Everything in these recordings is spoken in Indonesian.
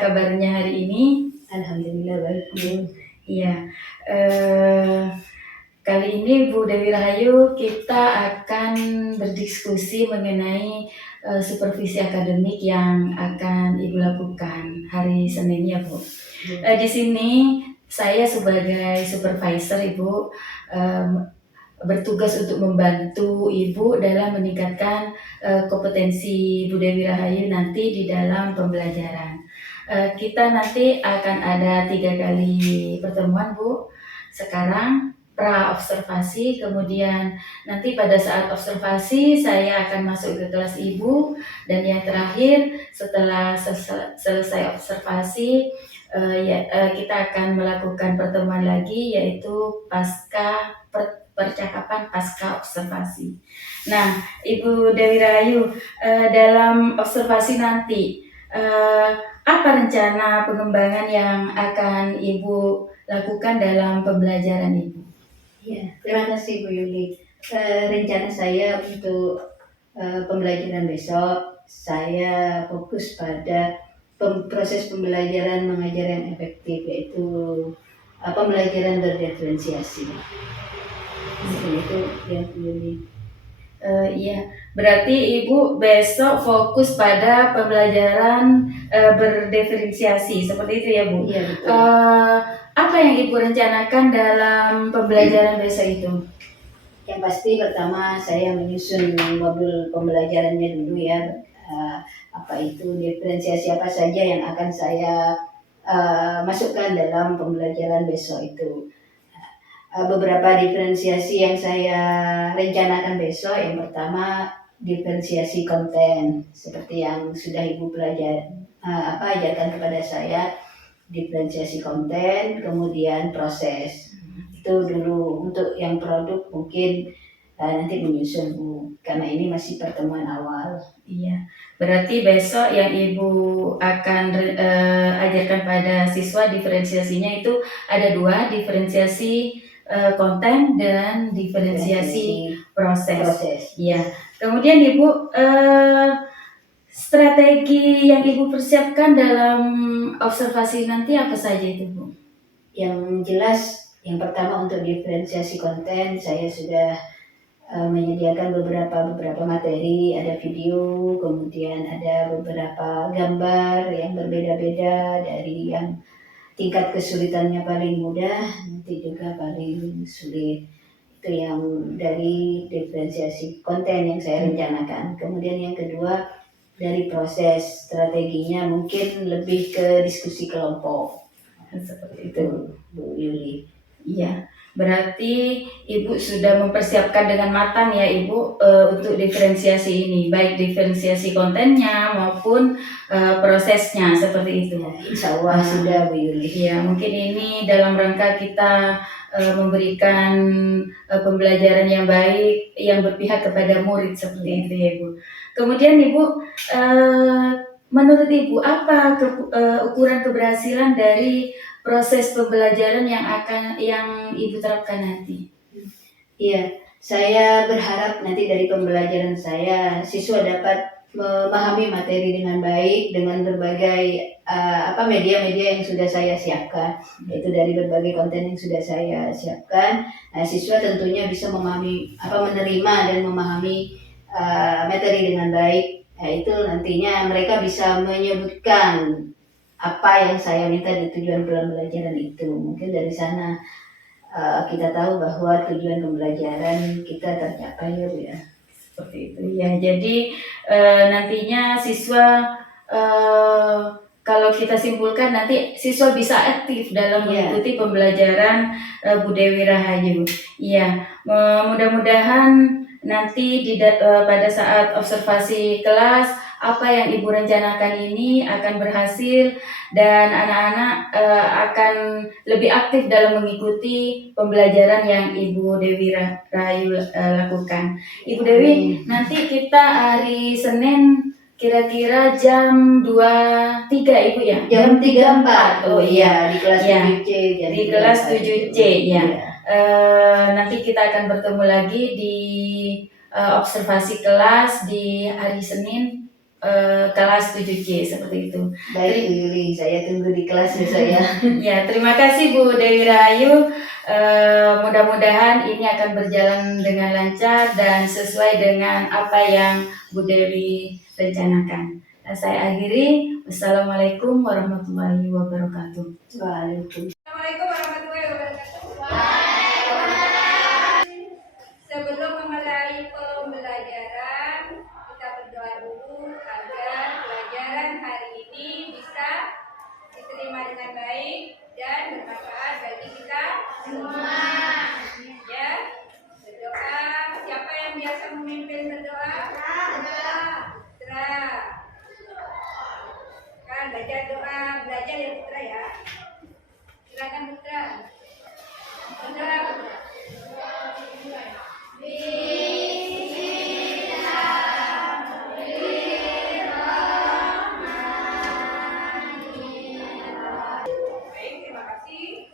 kabarnya hari ini? Alhamdulillah baik, Bu. Iya, kali ini Bu Dewi Rahayu kita akan berdiskusi mengenai supervisi akademik yang akan Ibu lakukan hari Senin ya Bu. Di sini saya sebagai supervisor Ibu bertugas untuk membantu Ibu dalam meningkatkan kompetensi Bu Dewi Rahayu nanti di dalam pembelajaran. Kita nanti akan ada 3 kali pertemuan Bu. Sekarang pra-observasi, kemudian nanti pada saat observasi saya akan masuk ke kelas Ibu, dan yang terakhir setelah selesai observasi kita akan melakukan pertemuan lagi, yaitu pasca percakapan pasca observasi. Nah, Ibu Dewi Rahayu, dalam observasi nanti apa rencana pengembangan yang akan Ibu lakukan dalam pembelajaran Ibu? Ya, terima kasih Bu Yuli. Rencana saya untuk pembelajaran besok, saya fokus pada proses pembelajaran mengajar yang efektif, yaitu pembelajaran berdiferensiasi. Itu yang Bu Yuli. Iya, berarti Ibu besok fokus pada pembelajaran berdiferensiasi, seperti itu ya Bu? Iya, betul. Apa yang Ibu rencanakan dalam pembelajaran besok itu? Yang pasti pertama saya menyusun modul pembelajarannya dulu ya, apa itu diferensiasi apa saja yang akan saya masukkan dalam pembelajaran besok itu. Beberapa diferensiasi yang saya rencanakan besok, yang pertama diferensiasi konten seperti yang sudah Ibu ajarkan kepada saya, diferensiasi konten, kemudian proses. Itu dulu. Untuk yang produk mungkin nanti menyusun Bu, karena ini masih pertemuan awal. Iya, berarti besok yang Ibu akan ajarkan pada siswa diferensiasinya itu ada 2, diferensiasi konten dan diferensiasi proses. Iya. Kemudian Ibu strategi yang Ibu persiapkan dalam observasi nanti apa saja itu Bu? Yang jelas, yang pertama untuk diferensiasi konten saya sudah menyediakan beberapa materi, ada video, kemudian ada beberapa gambar yang berbeda-beda, dari yang tingkat kesulitannya paling mudah, nanti juga paling sulit. Itu yang dari diferensiasi konten yang saya rencanakan. Kemudian yang kedua, dari proses strateginya mungkin lebih ke diskusi kelompok. Seperti itu Bu Yuli. Iya, berarti Ibu sudah mempersiapkan dengan matang ya Ibu untuk diferensiasi ini, baik diferensiasi kontennya maupun prosesnya, seperti itu. Insya Allah sudah Bu Yuli. Ya, mungkin ini dalam rangka kita memberikan pembelajaran yang baik, yang berpihak kepada murid, seperti itu ya Ibu. Kemudian Ibu, menurut Ibu apa ukuran keberhasilan dari proses pembelajaran yang Ibu terapkan nanti? Iya, saya berharap nanti dari pembelajaran saya siswa dapat memahami materi dengan baik dengan berbagai media-media yang sudah saya siapkan, yaitu dari berbagai konten yang sudah saya siapkan. Siswa tentunya bisa menerima dan memahami materi dengan baik. Itu nantinya mereka bisa menyebutkan apa yang saya minta di tujuan pembelajaran itu. Mungkin dari sana kita tahu bahwa tujuan pembelajaran kita tercapai ya. Seperti itu ya. Jadi nantinya siswa kalau kita simpulkan nanti siswa bisa aktif dalam mengikuti pembelajaran Bu Dewi Rahayu. Iya, mudah-mudahan nanti pada saat observasi kelas apa yang Ibu rencanakan ini akan berhasil dan anak-anak akan lebih aktif dalam mengikuti pembelajaran yang Ibu Dewi Rahayu lakukan. Ibu Dewi, nanti kita hari Senin kira-kira jam 2.3 Ibu ya? Jam 3.4. Oh iya, di kelas 7C. Di kelas 7C ya. Nanti kita akan bertemu lagi di observasi kelas di hari Senin kelas 7C seperti itu. Baik Bu Yuli, saya tunggu di kelasnya saya. Ya, terima kasih Bu Dewi Rahayu. Mudah-mudahan ini akan berjalan dengan lancar dan sesuai dengan apa yang Bu Dewi rencanakan. Dan saya akhiri. Wassalamualaikum warahmatullahi wabarakatuh. Waalaikumsalam. Assalamualaikum warahmatullahi wabarakatuh. Sebelum memulai pembelajaran, kita berdoa dulu agar pelajaran hari ini bisa diterima dengan baik dan bermanfaat bagi kita semua. Ya, berdoa. Siapa yang biasa memimpin berdoa? Putra. Kan baca doa, belajar ya Putra ya. Silakan Putra. Putra. Baik, terima kasih.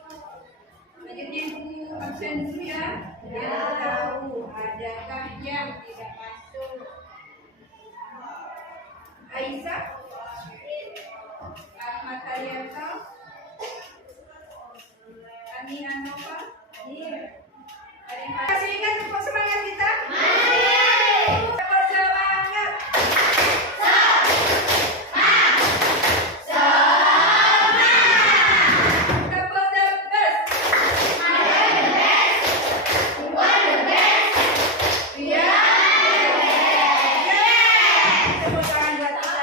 Selanjutnya Ibu absen dulu ya. Yang tahu adakah yang tidak masuk? Aisyah, Ahmad Haryanto, Ani Anova. Kasih ingat untuk semangat kita. Tepuk semangat. Tepuk the best. Iya. Tepuk tangan buat kita.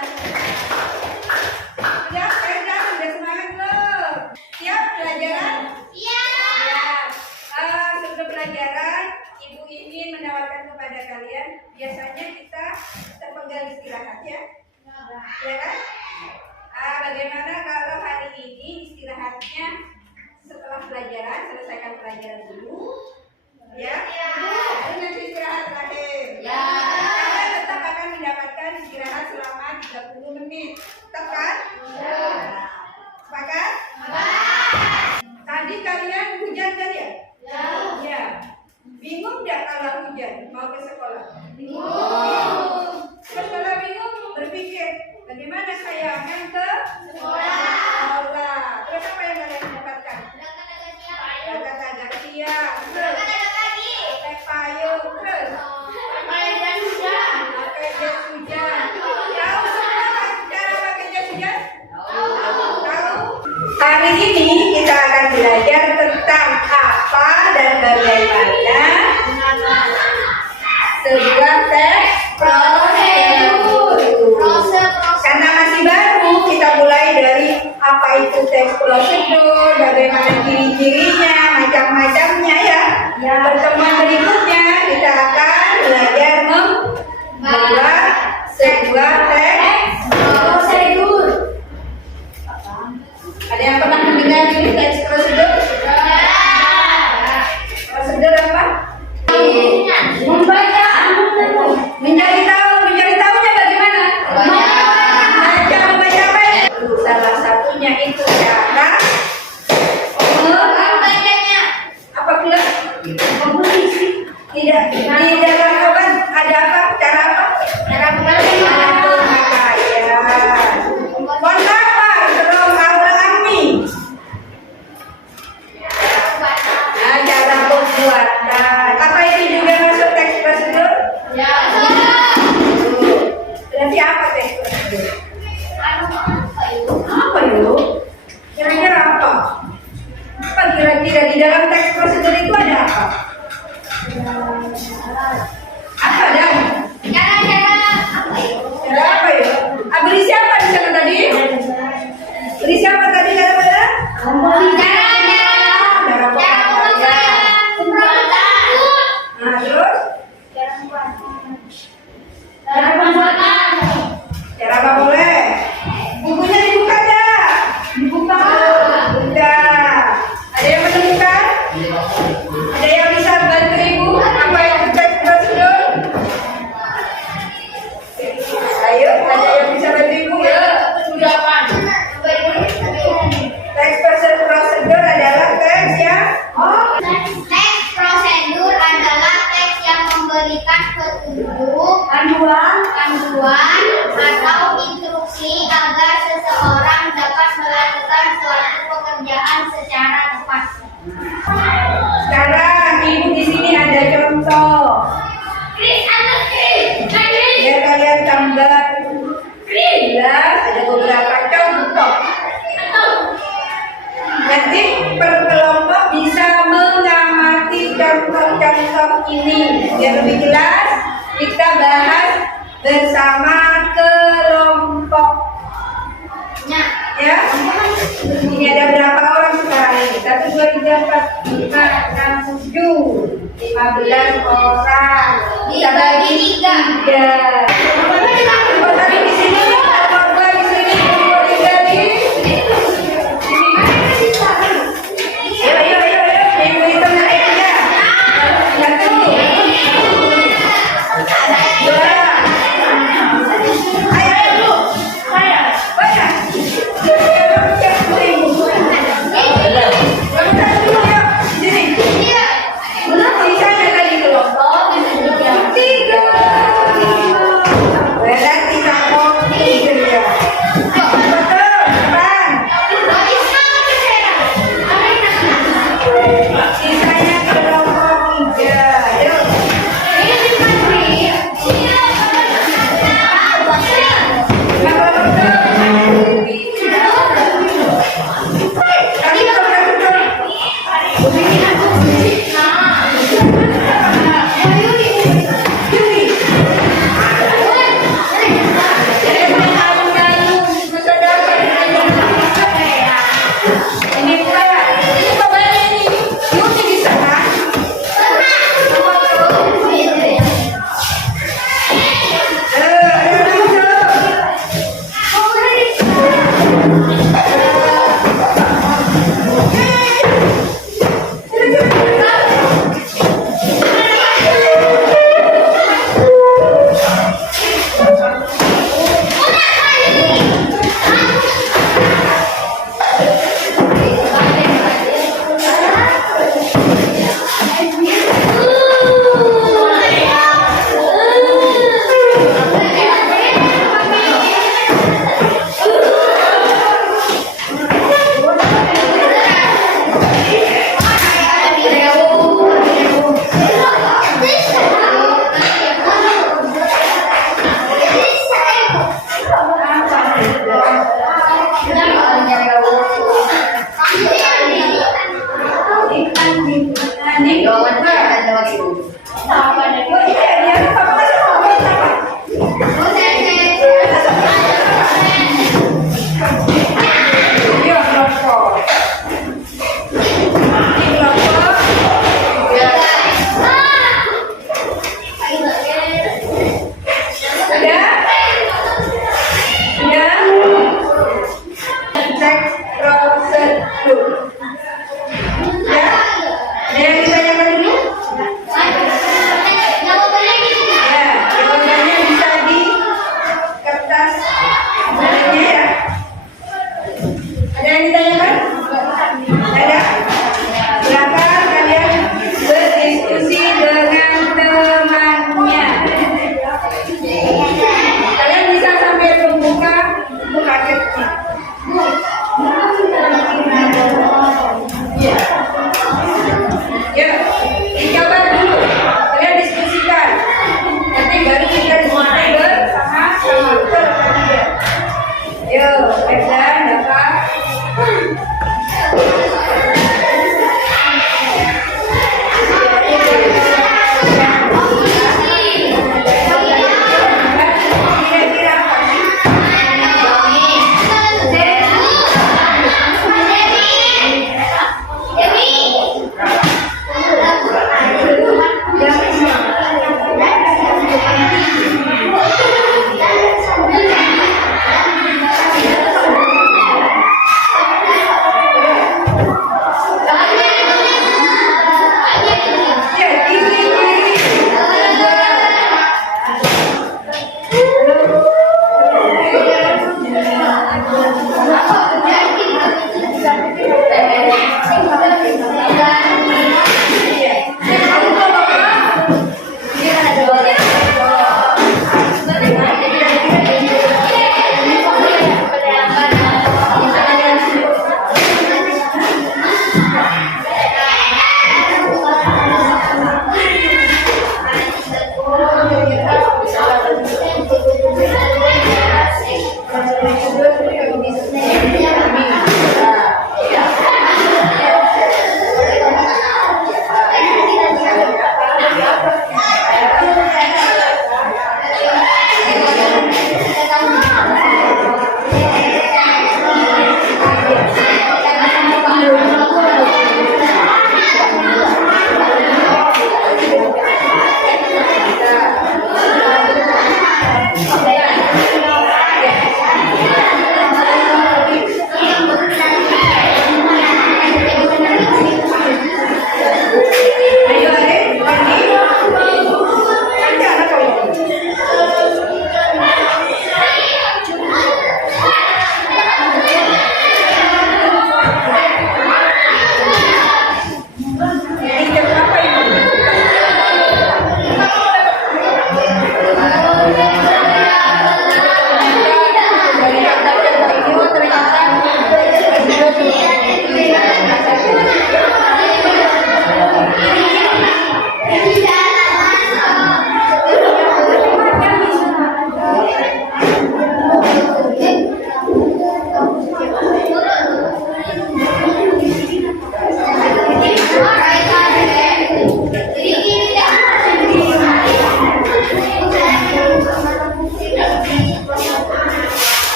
Udah, udah semangat belum? Siap pelajaran? Siap. Sebelum pelajaran, Ibu ingin menawarkan kepada kalian, biasanya kita terpenggal istirahat ya. Ya kan? Bagaimana kalau hari ini istirahatnya setelah pelajaran, selesaikan pelajaran dulu, ya? Baru nanti istirahat terakhir. Kalian tetap akan mendapatkan istirahat selama 30 menit. Tepat? Sepakat? Tadi kalian hujan kan ya? Ya. Bingung nggak kalau hujan mau ke sekolah? Bingung. Terus kalau bingung berpikir bagaimana saya akan ke sekolah? Terus apa yang kalian dapatkan? Agak-agak siang. Terus pakai payung. Terus pakai jas hujan. Tahu semua cara pakai jas hujan? Tahu. Hari ini kita akan belajar tentang apa dan bagaimana sebuah tes prosedur. Karena masih baru, kita mulai dari apa itu tes prosedur, bagaimana ciri-cirinya, macam-macamnya ya. Pertemuan berikutnya kita akan belajar membuat sebuah tes prosedur. Ada yang pernah mendengar ini tes prosedur? Prosedur apa? Membaca. Mencari tahunya bagaimana? Membaca apa ya? Salah satunya itu cara membacanya. Apa pula? Tidak. Di dalam obat ada apa? Cara apa? Cara pemakaian. Kontakar, terus alami. Nah, cara pembuatan. Apa itu juga masuk teks prosedur? Ya. Berarti apa teks prosedur? Apa yuk? Kira-kira apa? Apa kira-kira di dalam teks prosedur itu ada apa? Apa dan? Cara apa yuk? Beri siapa di sana tadi? Beri siapa tadi cara-cara? Nah, terus? Cara apa boleh? Bukunya dibuka dah. Dibuka. Udah. Ada yang menemukan? Ada yang bisa bantu ibu? Apa itu teks prosedur? Ayo, ada yang bisa bantu ibu ya? Teks prosedur bersama kelompoknya. Ya, ini ada berapa orang sekarang ini? 1, 2, 3, 4, 5, 6, 7, 15 orang. Kita bagi 3. Tadi di sini, keluarga di sini, keluarga di sini. Ayo, ibu hitung naiknya. 1, 2. Ayo, banyak. Yang ditanyakan dulu?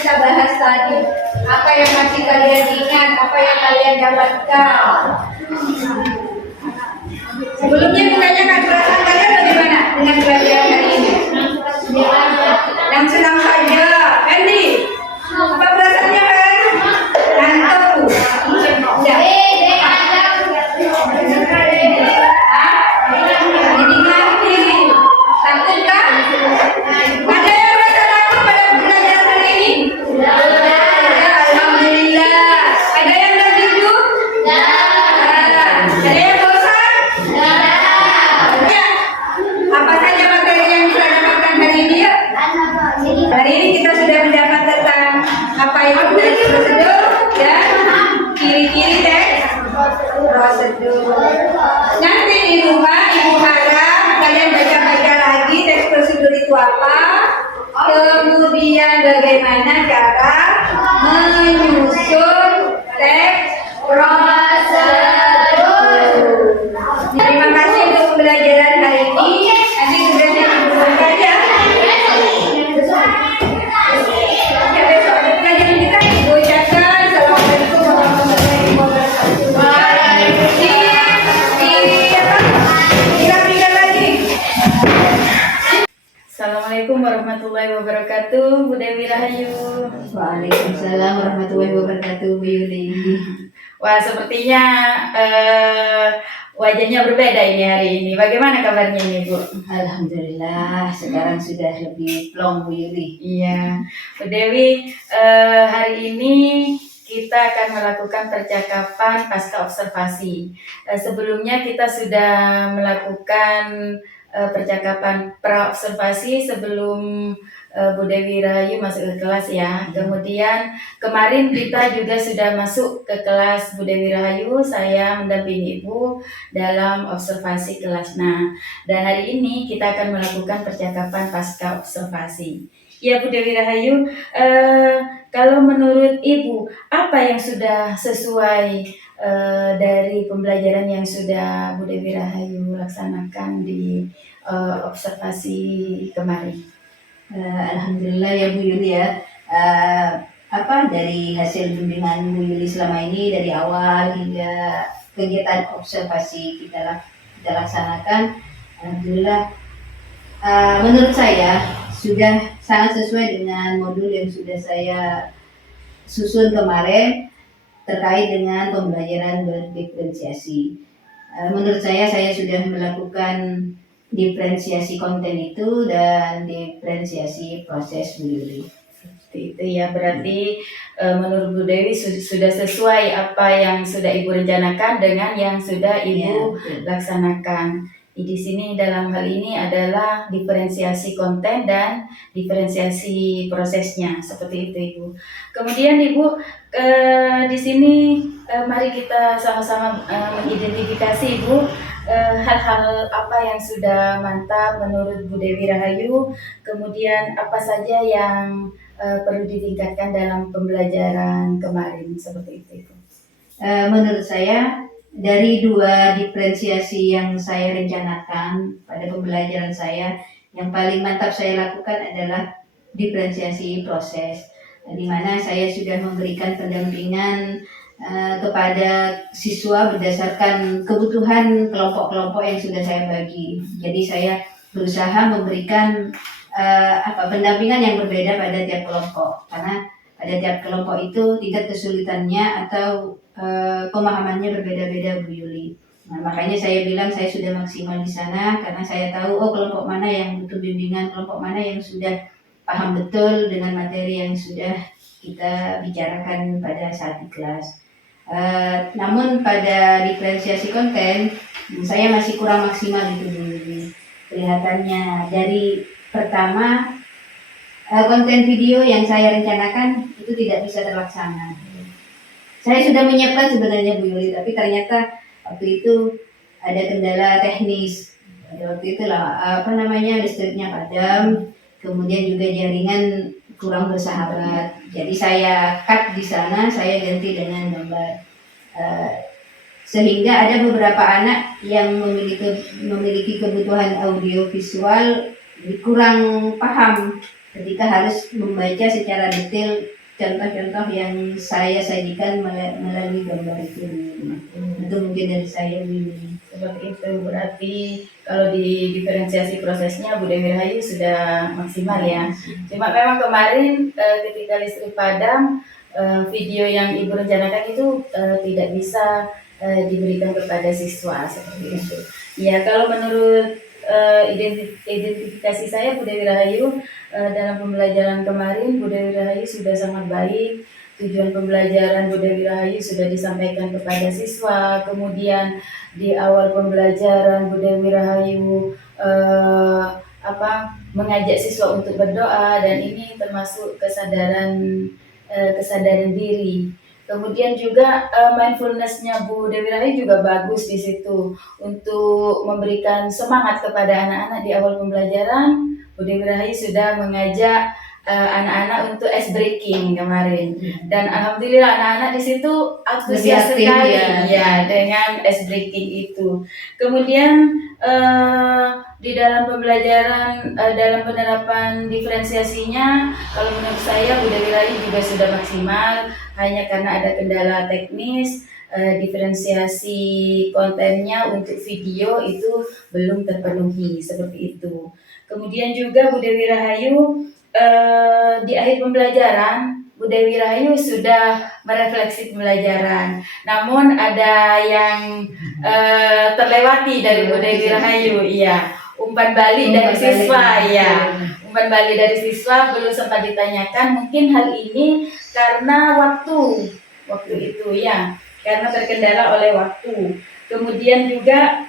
kita bahas tadi. Apa yang masih kalian ingat, apa yang kalian dapatkan. Sebelumnya menanyakan perasaan kalian bagaimana dengan pelajaran hari ini? Yang senang saja, Andy. Apa perasaannya kan? Ngantuk. Ya. Jadi ngerti. Takut kan? Ada yang merasa takut pada pelajaran hari ini? Ya, alhamdulillah. Ada yang nggak gitu? Ada yang bosan? Ya. Apa saja materi yang kita dapatkan hari ini ya? Hari ini kita sudah mendapat tentang apa itu teks prosedur dan ciri-ciri teks prosedur. Nanti di rumah Ibu harap kalian baca-baca lagi teks prosedur itu apa, kemudian bagaimana cara menyusun teks prosedur. Terima kasih untuk pembelajaran hari ini. Nanti tugasnya dibuka ya. Oke, besok ada pelajaran kita. Ibu ucapkan assalamualaikum warahmatullahi wabarakatuh. Dilanjutkan lagi. Assalamualaikum warahmatullahi wabarakatuh, Bu Dewi Rahayu. Waalaikumsalam warahmatullahi wabarakatuh, Bu Yuli. Wah, sepertinya wajahnya berbeda ini hari ini. Bagaimana kabarnya ini, Bu? Alhamdulillah, sekarang sudah lebih plong, Bu Yuli. Iya, Bu Dewi, hari ini kita akan melakukan percakapan pasca observasi. Sebelumnya kita sudah melakukan percakapan pra-observasi sebelum Bu Dewi Rahayu masuk ke kelas ya. Kemudian kemarin kita juga sudah masuk ke kelas Bu Dewi Rahayu. Saya mendampingi Ibu dalam observasi kelas. Nah, dan hari ini kita akan melakukan percakapan pasca observasi. Ya Bu Dewi Rahayu, kalau menurut Ibu apa yang sudah sesuai dari pembelajaran yang sudah Bu Dewi Rahayu laksanakan di observasi kemarin? Alhamdulillah ya Bu Yuli ya. Dari hasil bimbingan Bu Yuli selama ini dari awal hingga kegiatan observasi kita laksanakan, alhamdulillah menurut saya sudah sangat sesuai dengan modul yang sudah saya susun kemarin terkait dengan pembelajaran berdiferensiasi. Menurut saya sudah melakukan diferensiasi konten itu dan diferensiasi proses Bu Yuli. Seperti itu ya, berarti menurut Bu Dewi sudah sesuai apa yang sudah Ibu rencanakan dengan yang sudah Ibu laksanakan. Di sini dalam hal ini adalah diferensiasi konten dan diferensiasi prosesnya, seperti itu Ibu. Kemudian Ibu di sini mari kita sama-sama mengidentifikasi Ibu hal-hal apa yang sudah mantap menurut Bu Dewi Rahayu, kemudian apa saja yang perlu ditingkatkan dalam pembelajaran kemarin, seperti itu Ibu. Menurut saya dari dua diferensiasi yang saya rencanakan pada pembelajaran saya, yang paling mantap saya lakukan adalah diferensiasi proses, di mana saya sudah memberikan pendampingan kepada siswa berdasarkan kebutuhan kelompok-kelompok yang sudah saya bagi. Jadi saya berusaha memberikan pendampingan yang berbeda pada tiap kelompok, karena pada tiap kelompok itu tingkat kesulitannya atau pemahamannya berbeda-beda Bu Yuli. Nah, makanya saya bilang saya sudah maksimal di sana karena saya tahu kelompok mana yang butuh bimbingan, kelompok mana yang sudah paham betul dengan materi yang sudah kita bicarakan pada saat di kelas. Namun pada diferensiasi konten saya masih kurang maksimal itu Bu Yuli. Kelihatannya dari pertama konten video yang saya rencanakan itu tidak bisa terlaksana. Saya sudah menyiapkan sebenarnya Bu Yuli, tapi ternyata waktu itu ada kendala teknis. Waktu itu listriknya padam, kemudian juga jaringan kurang bersahabat. Jadi saya cut di sana, saya ganti dengan gambar. Sehingga ada beberapa anak yang memiliki kebutuhan audio visual kurang paham ketika harus membaca secara detail contoh-contoh yang saya sajikan melalui gambar itu. Itu mungkin dari saya, Wiwi. Seperti itu, berarti kalau di diferensiasi prosesnya Bu Dewi Rahayu sudah maksimal ya. Cuma memang kemarin ketika listrik padam, video yang Ibu rencanakan itu tidak bisa diberikan kepada siswa seperti itu. Ya, kalau menurut identifikasi saya Bu Dewi Rahayu dalam pembelajaran kemarin, Bu Dewi Rahayu sudah sangat baik. Tujuan pembelajaran Bu Dewi Rahayu sudah disampaikan kepada siswa, kemudian di awal pembelajaran Bu Dewi Rahayu mengajak siswa untuk berdoa, dan ini termasuk kesadaran diri. Kemudian juga mindfulness-nya Bu Dewi Rahayu juga bagus di situ untuk memberikan semangat kepada anak-anak di awal pembelajaran. Bu Dewi Rahayu sudah mengajak anak-anak untuk ice breaking kemarin, dan alhamdulillah anak-anak di situ antusias sekali ya dengan ice breaking itu. Kemudian di dalam pembelajaran dalam penerapan diferensiasinya, kalau menurut saya Bu Dewi Rahayu juga sudah maksimal, hanya karena ada kendala teknis. Diferensiasi kontennya untuk video itu belum terpenuhi seperti itu. Kemudian juga Bu Dewi Rahayu di akhir pembelajaran Bu Dewi Rahayu sudah merefleksi pembelajaran. Namun ada yang terlewati dari Bu Dewi Rahayu, iya, umpan balik dari siswa, ya. Umpan balik dari siswa belum sempat ditanyakan. Mungkin hal ini karena waktu itu ya, karena terkendala oleh waktu. Kemudian juga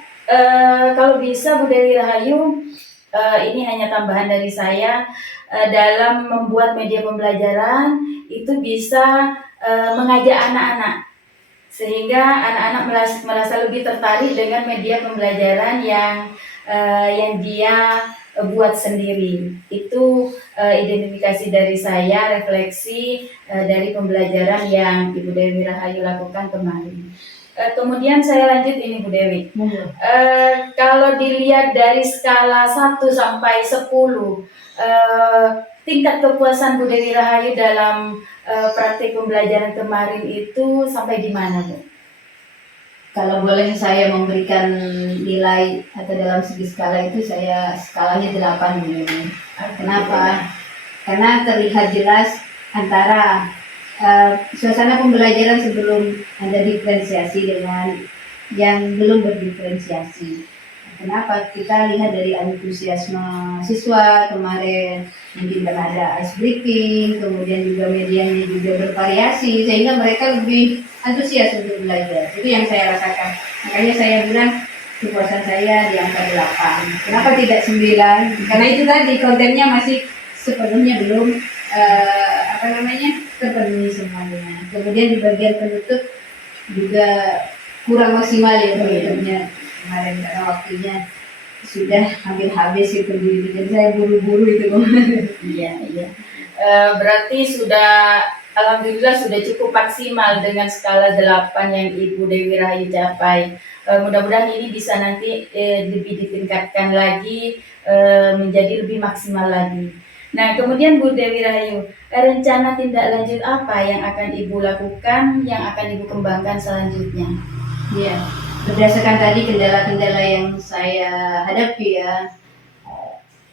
kalau bisa Bu Dewi Rahayu, ini hanya tambahan dari saya, dalam membuat media pembelajaran itu bisa mengajak anak-anak, sehingga anak-anak merasa lebih tertarik dengan media pembelajaran yang dia buat sendiri. Itu identifikasi dari saya, refleksi dari pembelajaran yang Ibu Dewi Rahayu lakukan kemarin. Kemudian saya lanjut ini Bu Dewi. Kalau dilihat dari skala 1 sampai 10, tingkat kepuasan Bu Dewi Rahayu dalam praktik pembelajaran kemarin itu sampai di mana, Bu? Kalau boleh saya memberikan nilai atau dalam segi skala itu, saya skalanya 8 Bu. Kenapa? Karena terlihat jelas antara suasana pembelajaran sebelum ada diferensiasi dengan yang belum berdiferensiasi. Kenapa? Kita lihat dari antusiasme siswa kemarin, mungkin karena ada ice breaking, kemudian juga medianya juga bervariasi, sehingga mereka lebih antusias untuk belajar. Itu yang saya rasakan. Makanya saya bilang kepuasan saya di angka 8. Kenapa tidak 9? Karena itu tadi kontennya masih sepenuhnya belum terpenuhi semuanya. Kemudian di bagian penutup juga kurang maksimal ya penutupnya kemarin, karena waktunya sudah hampir habis itu. Jadi saya buru-buru itu. Iya. Berarti sudah, alhamdulillah sudah cukup maksimal dengan skala 8 yang Ibu Dewi Rahayu capai. Mudah-mudahan ini bisa nanti lebih ditingkatkan lagi, menjadi lebih maksimal lagi. Nah, kemudian Bu Dewi Rahayu, rencana tindak lanjut apa yang akan Ibu lakukan, yang akan Ibu kembangkan selanjutnya? Iya, berdasarkan tadi kendala-kendala yang saya hadapi ya,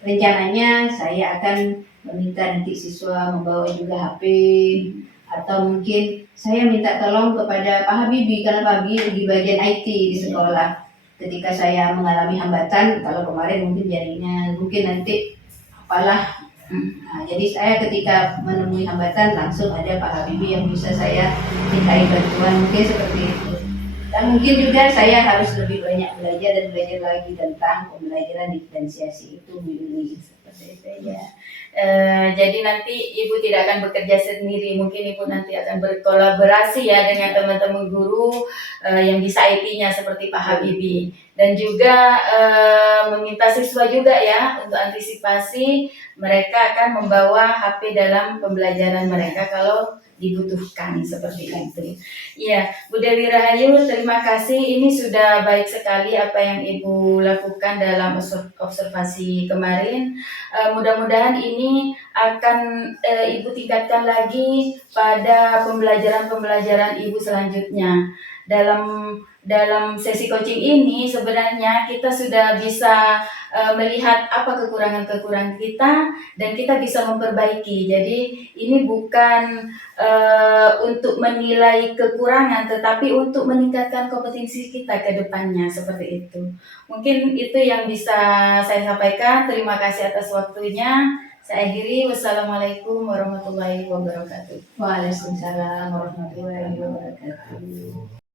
rencananya saya akan meminta nanti siswa membawa juga HP, atau mungkin saya minta tolong kepada Pak Habibie, karena Pak Habibie di bagian IT di sekolah. Ketika saya mengalami hambatan, kalau kemarin mungkin jaringan, mungkin nanti apalah. Nah, jadi saya ketika menemui hambatan langsung ada Pak Habibie yang bisa saya mintai bantuan, mungkin seperti itu. Dan mungkin juga saya harus lebih banyak belajar dan belajar lagi tentang pembelajaran diferensiasi itu, Bu Yuli. Seperti itu ya. Jadi nanti Ibu tidak akan bekerja sendiri, mungkin Ibu nanti akan berkolaborasi ya dengan teman-teman guru yang bisa IT-nya seperti Pak Habibie. dan juga meminta siswa juga ya untuk antisipasi mereka akan membawa HP dalam pembelajaran mereka kalau dibutuhkan seperti itu. Ya, Bu Dewi Rahayu, terima kasih. Ini sudah baik sekali apa yang Ibu lakukan dalam observasi kemarin. Mudah-mudahan ini akan Ibu tingkatkan lagi pada pembelajaran Ibu selanjutnya. Dalam sesi coaching ini sebenarnya kita sudah bisa melihat apa kekurangan-kekurangan kita dan kita bisa memperbaiki. Jadi ini bukan untuk menilai kekurangan tetapi untuk meningkatkan kompetensi kita ke depannya seperti itu. Mungkin itu yang bisa saya sampaikan. Terima kasih atas waktunya. Saya akhiri. Wassalamualaikum warahmatullahi wabarakatuh. Waalaikumsalam warahmatullahi wabarakatuh.